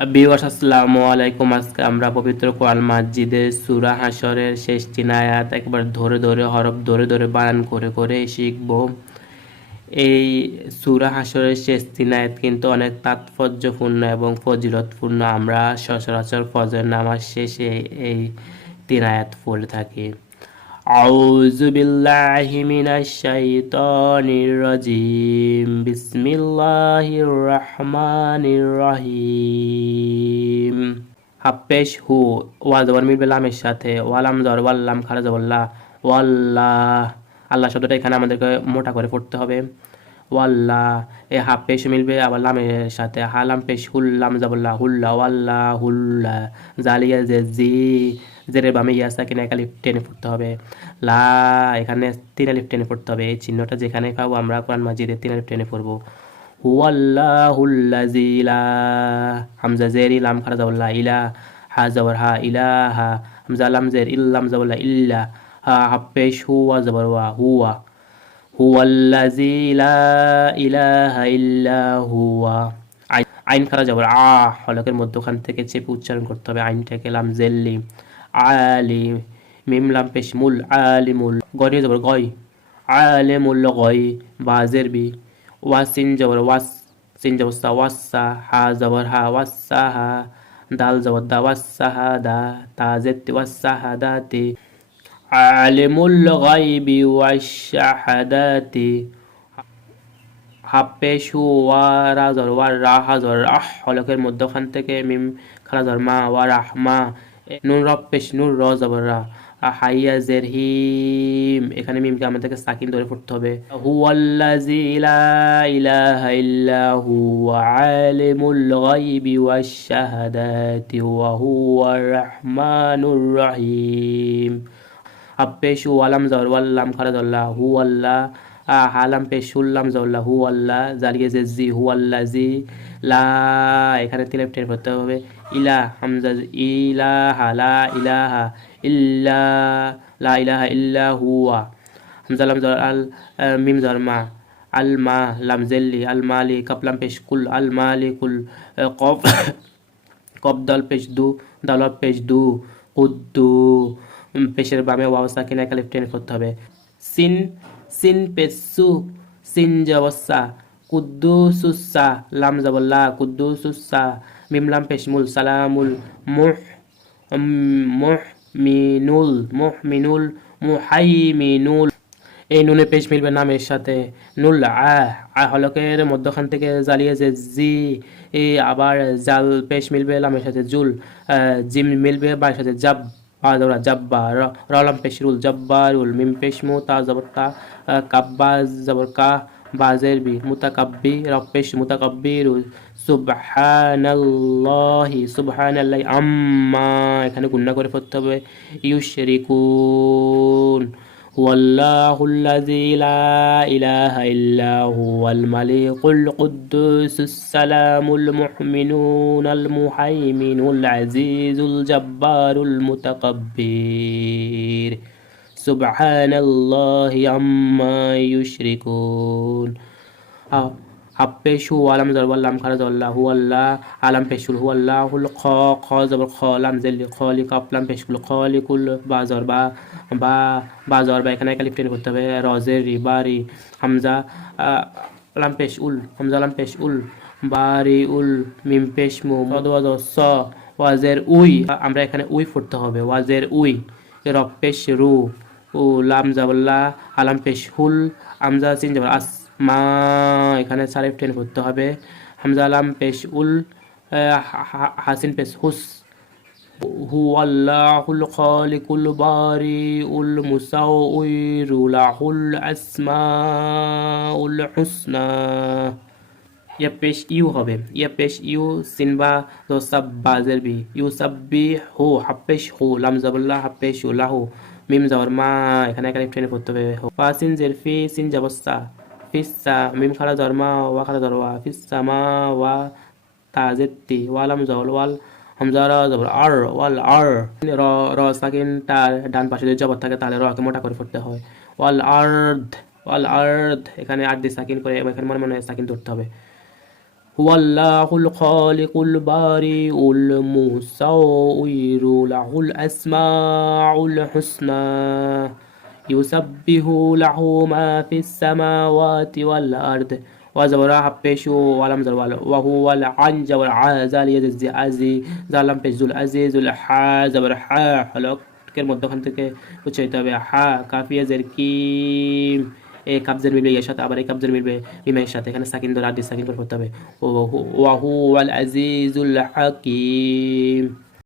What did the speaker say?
Viewers আসসালামু আলাইকুম। আজকে আমরা পবিত্র কোরআন মাজিদের সূরা হাশরের শেষ 3 আয়াত একবার ধরে ধরে হরফ ধরে ধরে বানান করে করে শিখব। এই সূরা হাশরের শেষ 3 আয়াত কিন্তু অনেক তাৎপর্যপূর্ণ এবং ফজিলতপূর্ণ। আমরা সচরাচর ফজর নামাজ শেষে এই 3 আয়াত পড়ে থাকি। আউযু বিল্লাহি মিনাশ শাইতানির রাজিম। বিসমিল্লাহির রহমানির রহিম। হাফেশ হু ওয়া জবর মিলবে লামের সাথে, ওয়ালাম জবর ওয়াল্লাম খারা জবরল্লাহ ওয়াল্লাহ। আল্লাহ শব্দটা এখানে আমাদেরকে মোটা করে পড়তে হবে। ওয়াল্লাহ এ হাফেশ মিলবে আবার লামের সাথে, হালাম পেশ হুল্লাম জবরল্লাহ হুল্লা ওয়াল্লাহ হুল্লা। জালিয়া যে জি জেরে বামে ইয়া সাকিন এক আলিফ টেনে পড়তে হবে। লা এখানে 3 আলিফ টেনে পড়তে হবে। এই চিহ্নটা যেখানে পাবো আমরা কোরআন মাজিদে 3 আলিফ টেনে পড়বো। হুয়াল্লাহুল্লাযী লা হামজা জের লাম খারা যাবল্লা ইলা হা জবর হা ইলাহা হামজা লাম জের ইল্লাম যাবল্লা ইল্লা হা হাফেশ হুয়া জবর ওয়া হুয়া হুয়াল্লাযী লা ইলাহা ইল্লা হুয়া। আইন খারা যাবর হলকের মধ্যখান থেকে চেপে উচ্চারণ করতে হবে আইনটাকে। লাম জেল্লি আলি মিম লাম পেশ মুল আলিমুল গয় যাবর গয় আলিমুল গয় বাজের বি ওয়াসিন জবর ওয়াস সিন জবর সা ওয়াসা হা জবর হা ওয়াসা হা দাল জবর দা ওয়াসা হা দা তাজেত ওয়াসা হা দাতি আলিমুল গায়বি ওয়াশ শাহাদাতি। হাফেশু ওয়া রাজর ওয়া রাহাজর হলকের মধ্যখান থেকে মিম খারাজর মা ওয়া রাহমা নুন রপেশ নুর র জবর রা হাইয়া জের হিম। এখানে মিমকে আমাদেরকে সাকিন ধরে পড়তে হবে। হুয়াল্লাযী লা ইলাহা ইল্লা হুয়া আলিমুল গায়বি ওয়াশ শাহাদাতি ওয়া হুয়ার রাহমানুর রহিম। হাফেশু ওয়ালাম জবর ওয়াল্লাম খারাজল্লাহ হুয়াল্লাহ হালাম পেশুল্লাম জল্লা হু আল্লাহ জালিয়ে যে জি হু আল্লাহ জি লা এখানে 3 আলিফ টেনে পড়তে হবে। ইলা হামজা ইলাহা লা ইলাহা ইল্লা লা ইলাহা ইল্লা হুয়া হামজা লাম জর আল মিম জর মা আল মা লাম জেল্লি আল মালি কাপলাম পেশ কুল আল মালিকুল কফ কফ দল পেশ দু দল পেশ দু কুদ্দু পেশের বামে ওয়াও সাকিন এক আলিফ টেনে পড়তে হবে। সিন সিন পেসু সিন জবসা কুদ্দুসুসা লাম জবল্লা কুদ্দুসুসা মিম লাম পেশমুল সালামুল মুহ মুহমিনুল মুহমিনুল মুহাইমিনুল। এই নুনে পেশ মিলবে নামের সাথে নুল হলকের মধ্যখান থেকে জ্বালিয়ে যে জি আবার জাল পেশ মিলবে লামের সাথে জুল জিম মিলবে বার সাথে জাব জবরা জাব্বা রলাম পেশরুল জাব্বারুল মিম পেশমু তা জবর তা কাব্বা জবর কা বাজের বি মুতাকাব্বি রপেশ মুতাকাব্বিরু সুবহানাল্লাহি সুবহানাল্লাহি আম্মা এখানে গুণনা করে পড়তে হবে ইউশরিকুন। হুয়াল্লাহুল্লাযী লা ইলাহা ইল্লা হুয়াল মালিকুল কুদ্দুসুস সালামুল মুমিনুনাল মুহাইমিনুল আজিজুল জাব্বারুল মুতাকাব্বির সুবহানাল্লাহি আম্মা ইউশরিকুন। হাফেশু আলাম জবর খারা জল্লাহ হুয়াল্লাহ আলাম পেশুল হুয়াল্লাহুল খ খ জবর খ লাম জেল্লি খলি কাপলাম পেশুল খলিকুল বাজর বা বাজর বা এখানে এক আলিফ টেনে করতে হবে। রজের রি বারি হামজা লাম পেশ উল হামজা লাম পেশ উল বারি উল মিম পেশ মু মদওয়াজ স ওয়াজের উই আমরা এখানে উই পড়তে হবে ওয়াজের উই। রব পেশ রু ও লাম জাবল্লা আলাম পেশ হুল হামজা সিন জবর আস মা এখানে সারিফ টেন করতে হবে। হামজা লাম পেশ উল হাসিন পেশ হুস হুয়াল্লাহুল খালিকুল বারিউল মুসাউইরু লাহুল আসমাউল হুসনা। ইয়া পেশ ইউ হবে ইয়া পেশ ইউ সিনবা তো সাব্বাজের বি ইউ সাব্বি হু হাফেশ হু লাম জাবল্লা হাফেশ লাহু মিম জাবর মা এখানে এক আলিফ টেনে পড়তে হবে। ফাসিন জেরফি সিন জাবস্তা ফিসা মিম খারা জরমা ওয়া খারা জরওয়া ফিসামা ওয়া তাজেতি ওয়ালাম জবর ওয়াল হামজা রা জবর আর ওয়াল আর র র সাকিন তার ডান পাশে যদি জবর থাকে তাহলে রকে মোটা করে পড়তে হয়। ওয়াল আর্দ এখানে আর্দি সাকিন করে এখানে মনে মনে সাকিন ধরতে হবে। হুয়াল্লাহুল খালিকুল বারিউল মুসাউইরু লাহুল আসমাউল হুসনা ইউসাব্বিহু লাহু মা ফিস সামাওয়াতি ওয়াল আরদ ওয়া জাবরা হাফেশু ওয়ালাম জাওয়াল ওয়া হুয়াল আনজা ওয়াল আযালি ইয়াজি আজি জালাম পেজুল আজিজুল হা জাবর হা হলকের মধ্যখান থেকে উচ্চারিত হবে হা কাফিয়া জের কিম এ কাবজের মিলবে এর সাথে আবার এই কাবজের মিলবে মিমের সাথে এখানে সাকিন ধরে আদি সাকিন করে পড়তে হবে ওয়া হুয়াল আজিজুল হাকিম